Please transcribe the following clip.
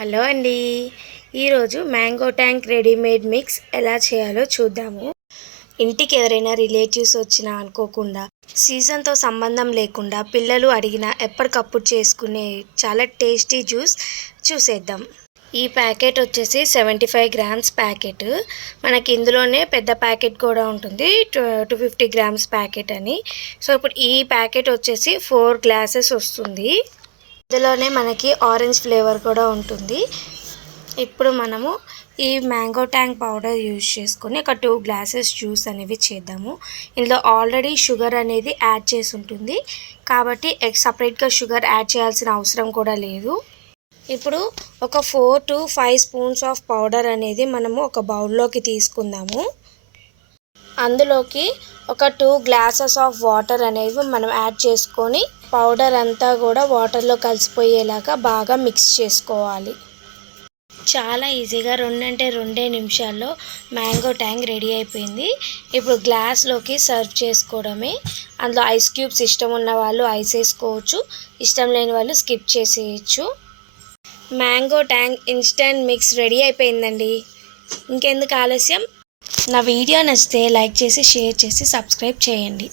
Hello అండి. ఈరోజు mango tank readymade mix ఎలా చేయాలో చూద్దాము. ఇంటికి ఎవరైనా రిలేటివ్స్ వచ్చినా అనుకోకుండా, సీజన్తో సంబంధం లేకుండా పిల్లలు అడిగినా ఎప్పటికప్పుడు చేసుకునే చాలా టేస్టీ జ్యూస్ చూసేద్దాం. ఈ ప్యాకెట్ వచ్చేసి 75 గ్రామ్స్ ప్యాకెట్. మనకి ఇందులోనే పెద్ద ప్యాకెట్ కూడా ఉంటుంది, 250 గ్రామ్స్ ప్యాకెట్ అని. సో ఇప్పుడు ఈ ప్యాకెట్ వచ్చేసి 4 గ్లాసెస్ వస్తుంది. ఇందులోనే మనకి ఆరెంజ్ ఫ్లేవర్ కూడా ఉంటుంది. ఇప్పుడు మనము ఈ మ్యాంగో ట్యాంక్ పౌడర్ యూజ్ చేసుకొని ఒక 2 గ్లాసెస్ జ్యూస్ అనేవి చేద్దాము. ఇందులో ఆల్రెడీ షుగర్ అనేది యాడ్ చేసి ఉంటుంది కాబట్టి సపరేట్గా షుగర్ యాడ్ చేయాల్సిన అవసరం కూడా లేదు. ఇప్పుడు ఒక 4 to 5 స్పూన్స్ ఆఫ్ పౌడర్ అనేది మనము ఒక బౌల్లోకి తీసుకుందాము. అందులోకి ఒక 2 గ్లాసెస్ ఆఫ్ వాటర్ అనేవి మనం యాడ్ చేసుకొని పౌడర్ అంతా కూడా వాటర్లో కలిసిపోయేలాగా బాగా మిక్స్ చేసుకోవాలి. చాలా ఈజీగా 2 నిమిషాల్లో మ్యాంగో ట్యాంక్ రెడీ అయిపోయింది. ఇప్పుడు గ్లాస్లోకి సర్వ్ చేసుకోవడమే. అందులో ఐస్ క్యూబ్స్ ఇష్టం ఉన్న వాళ్ళు ఐస్ వేసుకోవచ్చు, ఇష్టం లేని వాళ్ళు స్కిప్ చేసేయచ్చు. Mango tank instant mix ready అయిపోయిందండి. ఇంకెందుకు ఆలస్యం, నా వీడియో నచ్చితే లైక్ చేసి షేర్ చేసి సబ్స్క్రైబ్ చేయండి.